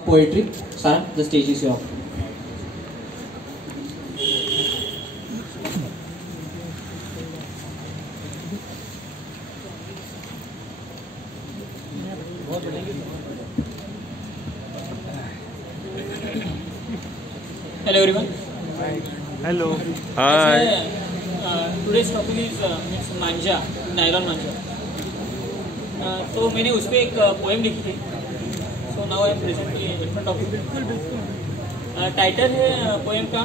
Poetry. Sarah, the stage is yours. Hello everyone. Hello. Hi. Today's topic is manjha, nylon manjha. तो मैंने उस पर एक पोएम लिखी थी. So now I am present in front of you. Title है poem का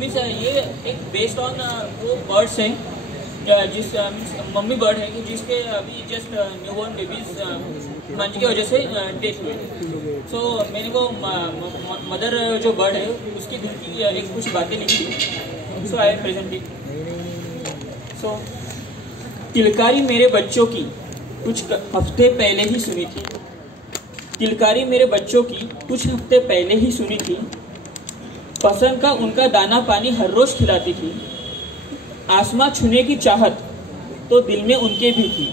मीन्स ये एक बेस्ड ऑन वो बर्ड्स हैं जिस मम्मी बर्ड है कि जिसके अभी जस्ट न्यूबॉर्न बेबीज मांझे की वजह से डेथ हुए. सो मैंने वो मदर जो बर्ड है उसकी दिल की एक कुछ बातें लिखी. सो आई एम प्रेजेंट इट. सो किलकारी मेरे बच्चों की कुछ हफ्ते पहले ही सुनी थी. किलकारी मेरे बच्चों की कुछ हफ्ते पहले ही सुनी थी. पसंद का उनका दाना पानी हर रोज खिलाती थी. आसमां छूने की चाहत तो दिल में उनके भी थी.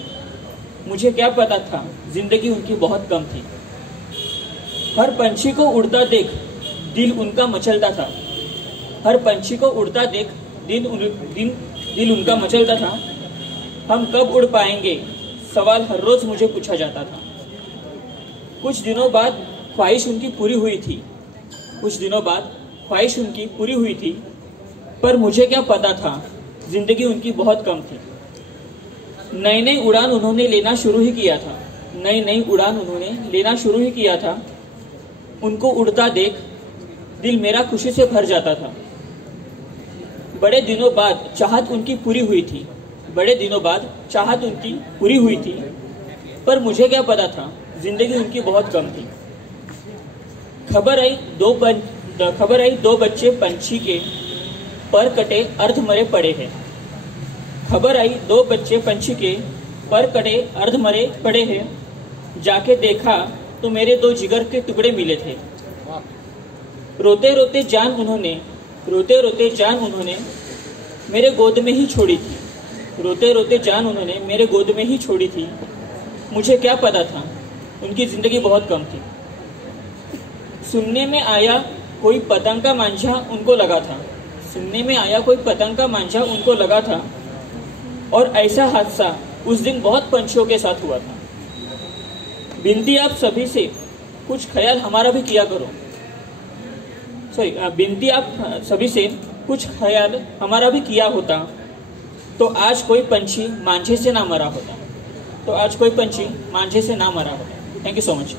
मुझे क्या पता था जिंदगी उनकी बहुत कम थी. हर पंछी को उड़ता देख दिल उनका मचलता था. हर पंछी को उड़ता देख दिल उनका मचलता था. हम कब उड़ पाएंगे सवाल हर रोज मुझे पूछा जाता था. कुछ दिनों बाद ख्वाहिश उनकी पूरी हुई थी. कुछ दिनों बाद ख्वाहिश उनकी पूरी हुई थी. पर मुझे क्या पता था जिंदगी उनकी बहुत कम थी. नई नई उड़ान उन्होंने लेना शुरू ही किया था. नई नई उड़ान उन्होंने लेना शुरू ही किया था. उनको उड़ता देख दिल मेरा खुशी से भर जाता था. बड़े दिनों बाद चाहत उनकी पूरी हुई थी. बड़े दिनों बाद चाहत उनकी पूरी हुई थी. पर मुझे क्या पता था जिंदगी उनकी बहुत कम थी. खबर आई दो बच्चे पंछी के पर कटे अर्ध मरे पड़े हैं. खबर आई दो बच्चे पंछी के पर कटे अर्ध मरे पड़े हैं. जाके देखा तो मेरे दो जिगर के टुकड़े मिले थे. रोते रोते जान उन्होंने मेरे गोद में ही छोड़ी थी. रोते रोते जान उन्होंने मेरे गोद में ही छोड़ी थी. मुझे क्या पता था उनकी जिंदगी बहुत कम थी. सुनने में आया कोई पतंग का मांझा उनको लगा था. सुनने में आया कोई पतंग का मांझा उनको लगा था. और ऐसा हादसा उस दिन बहुत पंछियों के साथ हुआ था. विनती आप सभी से कुछ ख्याल हमारा भी किया करो. विनती आप सभी से कुछ ख्याल हमारा भी किया होता तो आज कोई पंछी मांझे से ना मरा होता. Thank you so much.